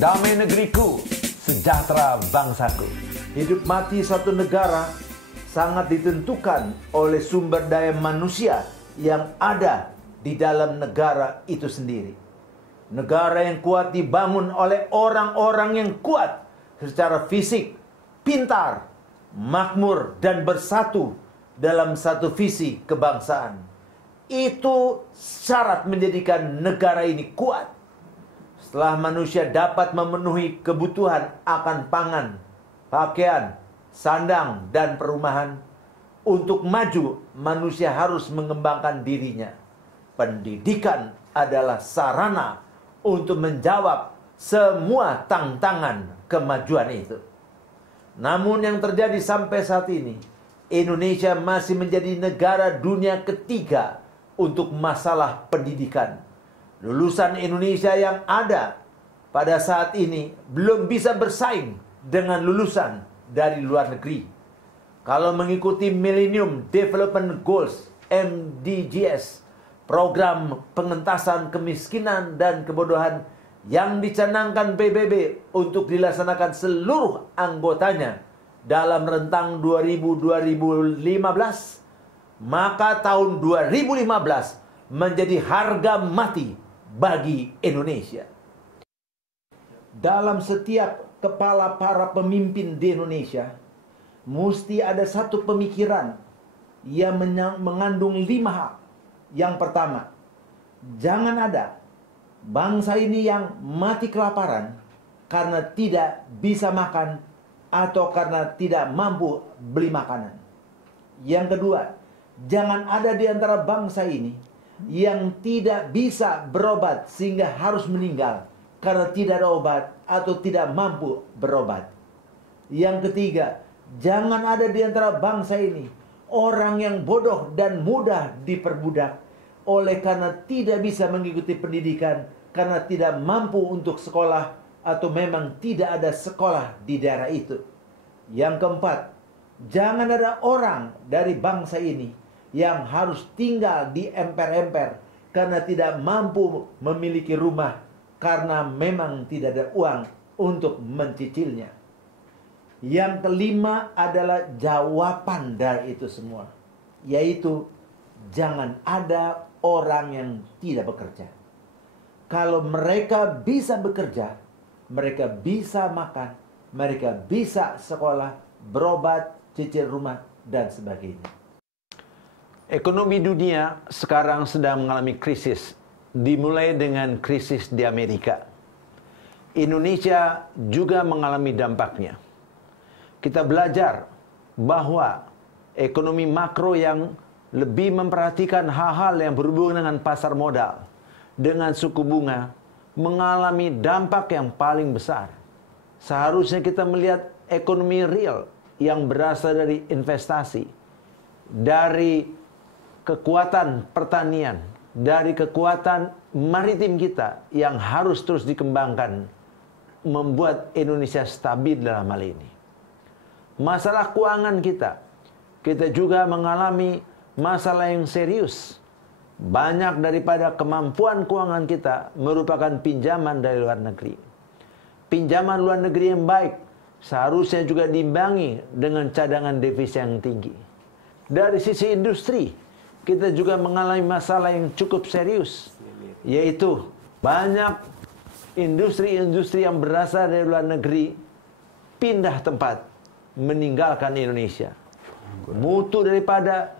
Damai negeriku, sejahtera bangsaku. Hidup mati suatu negara sangat ditentukan oleh sumber daya manusia yang ada di dalam negara itu sendiri. Negara yang kuat dibangun oleh orang-orang yang kuat secara fisik, pintar, makmur, dan bersatu dalam satu visi kebangsaan. Itu syarat menjadikan negara ini kuat. Setelah manusia dapat memenuhi kebutuhan akan pangan, pakaian, sandang, dan perumahan, untuk maju manusia harus mengembangkan dirinya. Pendidikan adalah sarana untuk menjawab semua tantangan kemajuan itu. Namun yang terjadi sampai saat ini, Indonesia masih menjadi negara dunia ketiga untuk masalah pendidikan. Lulusan Indonesia yang ada pada saat ini belum bisa bersaing dengan lulusan dari luar negeri. Kalau mengikuti Millennium Development Goals (MDGs), program pengentasan kemiskinan dan kebodohan yang dicanangkan PBB untuk dilaksanakan seluruh anggotanya dalam rentang 2000-2015, maka tahun 2015 menjadi harga mati bagi Indonesia. Dalam setiap kepala para pemimpin di Indonesia, mesti ada satu pemikiran yang mengandung 5 hal. Yang pertama, jangan ada bangsa ini yang mati kelaparan karena tidak bisa makan atau karena tidak mampu beli makanan. Yang kedua, jangan ada di antara bangsa ini yang tidak bisa berobat sehingga harus meninggal karena tidak ada obat atau tidak mampu berobat. Yang ketiga, jangan ada di antara bangsa ini orang yang bodoh dan mudah diperbudak oleh karena tidak bisa mengikuti pendidikan, karena tidak mampu untuk sekolah atau memang tidak ada sekolah di daerah itu. Yang keempat, jangan ada orang dari bangsa ini yang harus tinggal di emper-emper karena tidak mampu memiliki rumah karena memang tidak ada uang untuk mencicilnya. Yang kelima adalah jawaban dari itu semua, yaitu jangan ada orang yang tidak bekerja. Kalau mereka bisa bekerja, mereka bisa makan, mereka bisa sekolah, berobat, cicil rumah, dan sebagainya. Ekonomi dunia sekarang sedang mengalami krisis, dimulai dengan krisis di Amerika. Indonesia juga mengalami dampaknya. Kita belajar bahwa ekonomi makro yang lebih memperhatikan hal-hal yang berhubungan dengan pasar modal, dengan suku bunga, mengalami dampak yang paling besar. Seharusnya kita melihat ekonomi real yang berasal dari investasi, dari kekuatan pertanian, dari kekuatan maritim kita yang harus terus dikembangkan, membuat Indonesia stabil dalam hal ini. Masalah keuangan kita juga mengalami masalah yang serius. Banyak daripada kemampuan keuangan kita merupakan pinjaman dari luar negeri. Pinjaman luar negeri yang baik seharusnya juga diimbangi dengan cadangan devisa yang tinggi. Dari sisi industri, kita juga mengalami masalah yang cukup serius, yaitu banyak industri-industri yang berasal dari luar negeri pindah tempat, meninggalkan Indonesia. Mutu daripada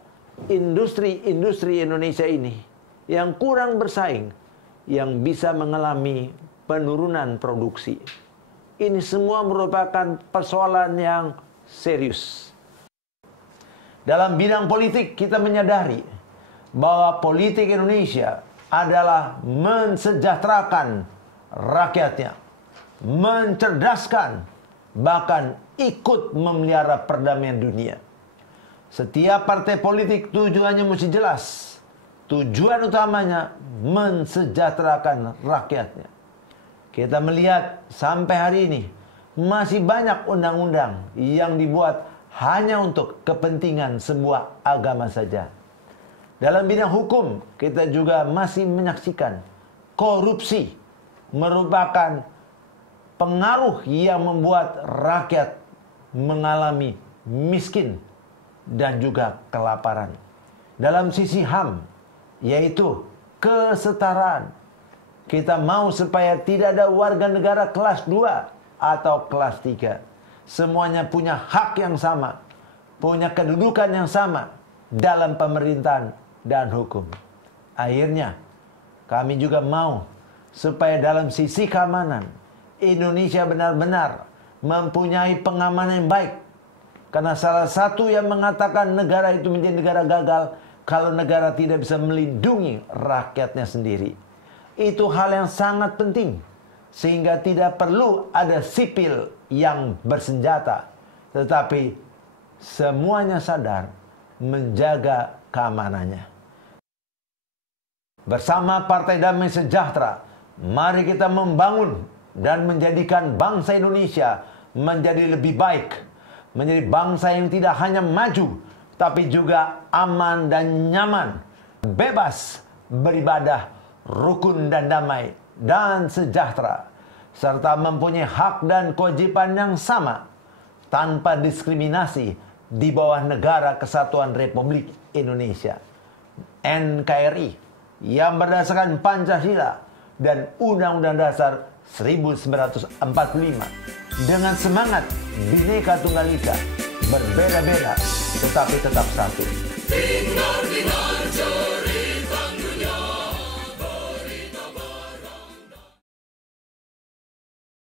industri-industri Indonesia ini yang kurang bersaing, yang bisa mengalami penurunan produksi. Ini semua merupakan persoalan yang serius. Dalam bidang politik kita menyadari bahwa politik Indonesia adalah mensejahterakan rakyatnya, mencerdaskan, bahkan ikut memelihara perdamaian dunia. Setiap partai politik tujuannya mesti jelas. Tujuan utamanya mensejahterakan rakyatnya. Kita melihat sampai hari ini masih banyak undang-undang yang dibuat hanya untuk kepentingan sebuah agama saja. Dalam bidang hukum, kita juga masih menyaksikan korupsi merupakan pengaruh yang membuat rakyat mengalami miskin dan juga kelaparan. Dalam sisi HAM, yaitu kesetaraan, kita mau supaya tidak ada warga negara kelas 2 atau kelas 3. Semuanya punya hak yang sama, punya kedudukan yang sama dalam pemerintahan dan hukum. Akhirnya, kami juga mau supaya dalam sisi keamanan, Indonesia benar-benar mempunyai pengamanan yang baik. Karena salah satu yang mengatakan negara itu menjadi negara gagal kalau negara tidak bisa melindungi rakyatnya sendiri. Itu hal yang sangat penting. Sehingga tidak perlu ada sipil yang bersenjata. Tetapi semuanya sadar menjaga keamanannya. Bersama Partai Damai Sejahtera, mari kita membangun dan menjadikan bangsa Indonesia menjadi lebih baik. Menjadi bangsa yang tidak hanya maju, tapi juga aman dan nyaman. Bebas beribadah, rukun dan damai, dan sejahtera. Serta mempunyai hak dan kewajiban yang sama, tanpa diskriminasi di bawah Negara Kesatuan Republik Indonesia. NKRI yang berdasarkan Pancasila dan Undang-Undang Dasar 1945 dengan semangat Bhinneka Tunggal Ika, berbeda-beda tetapi tetap satu.